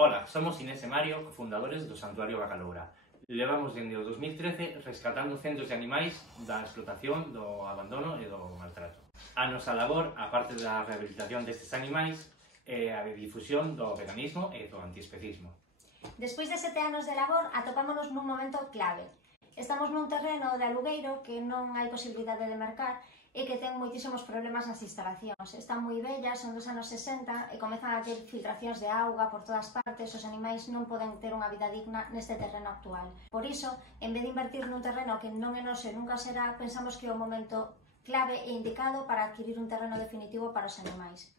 Ola, somos Inés e Mario, cofundadores do Santuario Bacaloura. Levamos dende o 2013 rescatando centos de animais da explotación, do abandono e do maltrato. A nosa labor, a parte da rehabilitación destes animais, é a difusión do veganismo e do antiespecismo. Despois de 7 anos de labor, atopámonos nun momento clave. Estamos nun terreno de alugueiro que non hai posibilidade de mercar e que ten moitísimos problemas nas instalacións. Están moi vellas, son dos anos 60 e comezan a ter filtracións de auga por todas partes. Os animais non poden ter unha vida digna neste terreno actual. Por iso, en vez de invertir nun terreno que non é noso e nunca será, pensamos que é o momento clave e indicado para adquirir un terreno definitivo para os animais.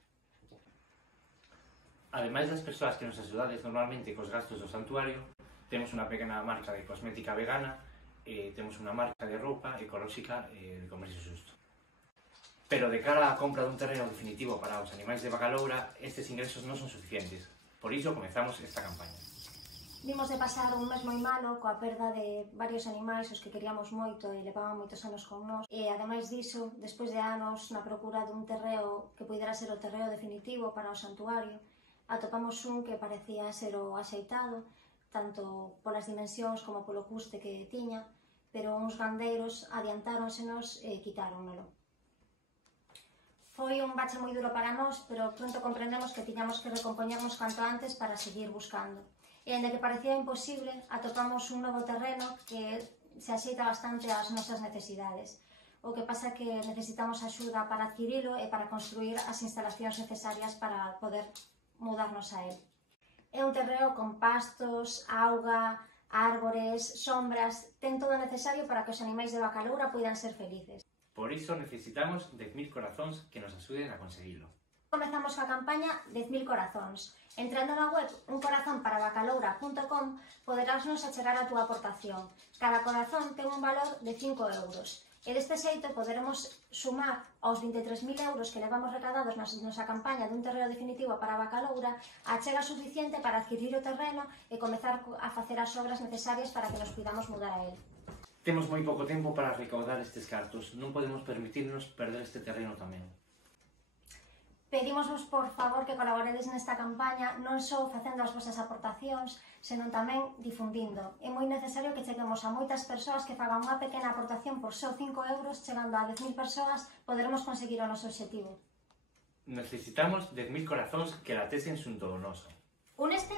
Ademais das persoas que nos axudades normalmente cos gastos do santuario, temos unha pequena marca de cosmética vegana e temos unha marca de roupa ecolóxica e de comercio xusto. Pero de cara á compra dun terreno definitivo para os animais de Bacaloura, estes ingresos non son suficientes. Por iso comezamos esta campaña. Vimos de pasar un mes moi malo coa perda de varios animais os que queríamos moito e levaban moitos anos con nós. E ademais diso, despois de anos na procura dun terreo que puidera ser o terreo definitivo para o santuario, atopamos un que parecía ser o axeitado, tanto polas dimensións como polo custe que tiña, pero uns gandeiros adiantáronsenos e quitáronmelo. Foi un bache moi duro para nós, pero pronto comprendemos que tiñamos que recompoñernos canto antes para seguir buscando. E ainda que parecía imposible, atopamos un novo terreno que se axeita bastante ás nosas necesidades. O que pasa é que necesitamos axuda para adquirilo e para construir as instalacións necesarias para poder mudarnos a él. É un terreo con pastos, auga, árbores, sombras, ten todo o necesario para que os animais de Bacaloura poidan ser felices. Por iso necesitamos 10.000 corazóns que nos axuden a conseguilo. Comezamos a campaña 10.000 corazóns. Entrando na web uncorazonparabacaloura.com poderásnos achegar a túa aportación. Cada corazón ten un valor de 5 euros. E deste xeito poderemos sumar aos 23.000 euros que levamos recadados na nosa campaña dun terreo definitivo para Bacaloura a chega suficiente para adquirir o terreno e comezar a facer as obras necesarias para que nos podamos mudar a él. Temos moi pouco tempo para recaudar estes cartos, non podemos permitirnos perder este terreno tamén. Pedímosvos, por favor, que colaboredes nesta campaña non só facendo as vosas aportacións, senón tamén difundindo. É moi necesario que cheguemos a moitas persoas que fagan unha pequena aportación por só 5 euros, chegando a 10.000 persoas, poderemos conseguir o noso obxectivo. Necesitamos 10.000 corazóns que latesen xunto ao noso. Úneste?